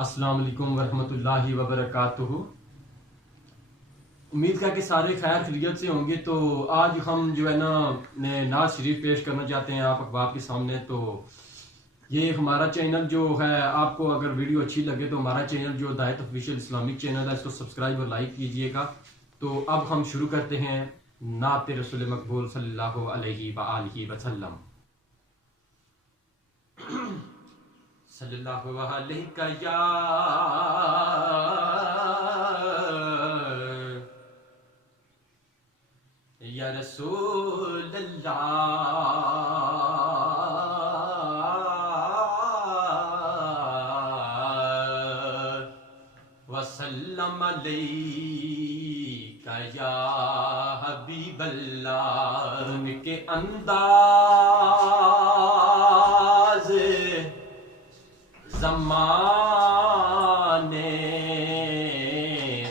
السلام علیکم ورحمۃ اللہ وبرکاتہ۔ امید ہے کہ سارے خیر خیریت سے ہوں گے۔ تو آج ہم جو ہے نا نعت شریف پیش کرنا چاہتے ہیں آپ احباب کے سامنے۔ تو یہ ہمارا چینل جو ہے، آپ کو اگر ویڈیو اچھی لگے تو ہمارا چینل جو ہدایت آفیشیل اسلامک چینل ہے، اس کو سبسکرائب اور لائک کیجئے گا۔ تو اب ہم شروع کرتے ہیں نعت رسول مقبول صلی اللہ علیہ وآلہ وسلم۔ صلی اللہ علیہ یا رسول اللہ وسلم علیکہ یا حبیب اللہ۔ ان کے انداز زمانے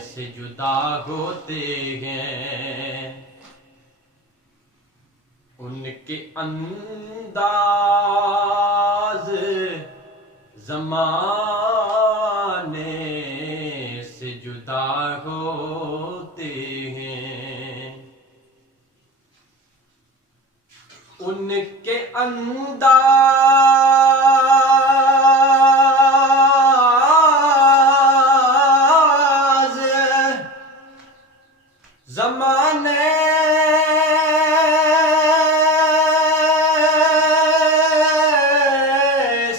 سے جدا ہوتے ہیں، ان کے انداز زمانے سے جدا ہوتے ہیں، ان کے انداز زمانے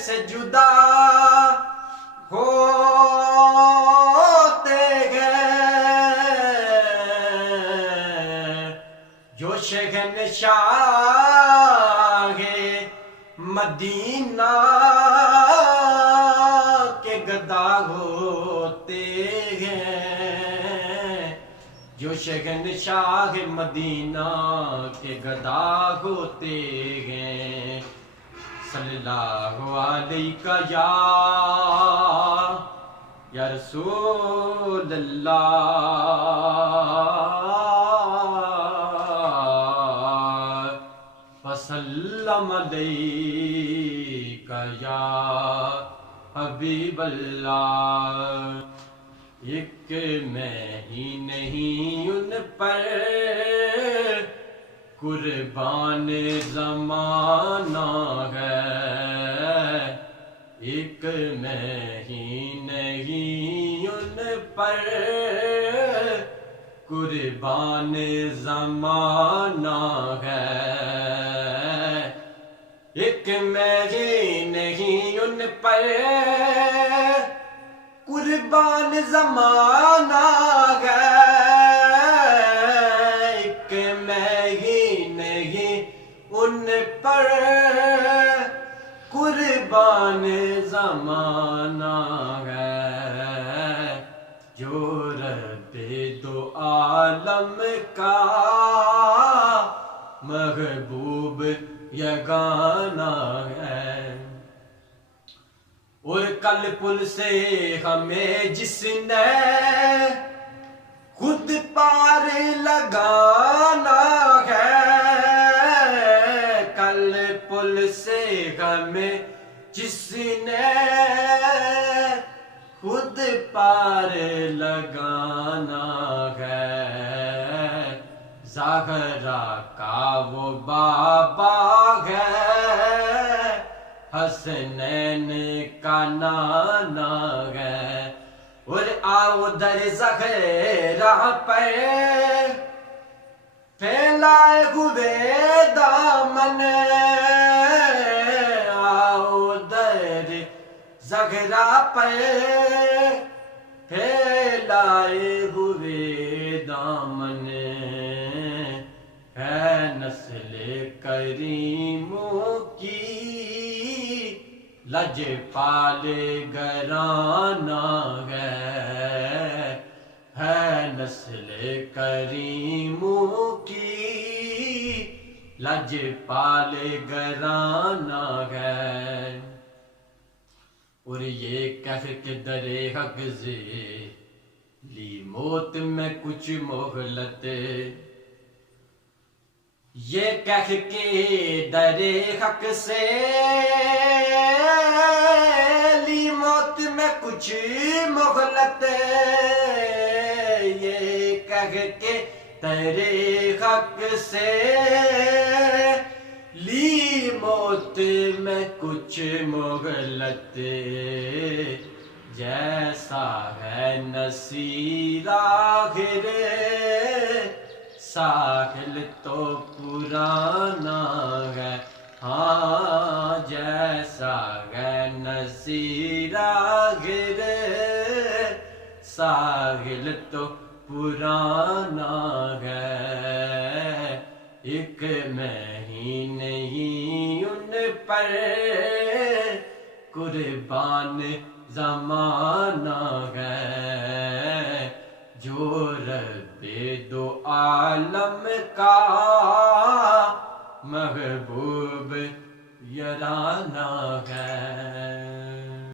سے جدا ہوتے ہیں، جو شہنشاہ مدینہ کے گدا ہوتے ہیں، جو شہنشاہ مدینہ کے گدا ہوتے ہیں۔ صلی اللہ علیہ یا رسول اللہ وسلم علیکہ یا حبیب اللہ۔ ایک میں ہی نہیں ان پر قربان زمانہ ہے، ایک میں ہی نہیں ان پر قربان زمانہ ہے، ایک میں ہی نہیں ان پر قربان زمانہ ہے، ایک میں ہی نہیں ان پر قربان زمانہ ہے، جو رب دو عالم کا محبوب یگانہ ہے، اور کل پل سے ہمیں جس نے خود پار لگانا ہے، کل پل سے ہمیں جس نے خود پار لگانا ہے، زہرا کا وہ بابا ہے، حسنین کا نانا ہے، اور آؤ در زہرا پہ پھیلائے ہوئے دامن، آؤ در زہرا پہ پھیلائے ہوئے دامن، ہے نسل کریموں کی لج پال گرانہ ہے نسل کریموں کی لج پال گرانہ ہے، اور یہ کہہ کے در حق لی موت میں کچھ مہلت، یہ کہہ کے در حق سے لی موت میں کچھ مغلط یہ کہہ کے تیرے حق سے لی موت میں کچھ مغلط جیسا ہے نصیر آخر ساحل تو پرانا ہے ہاں جیسا ہے نصیر آخر ساحل تو پرانا ہے ایک میں ہی نہیں ان پر قربان زمانہ ہے جو رب دو عالم کا محبوب یارانہ ہے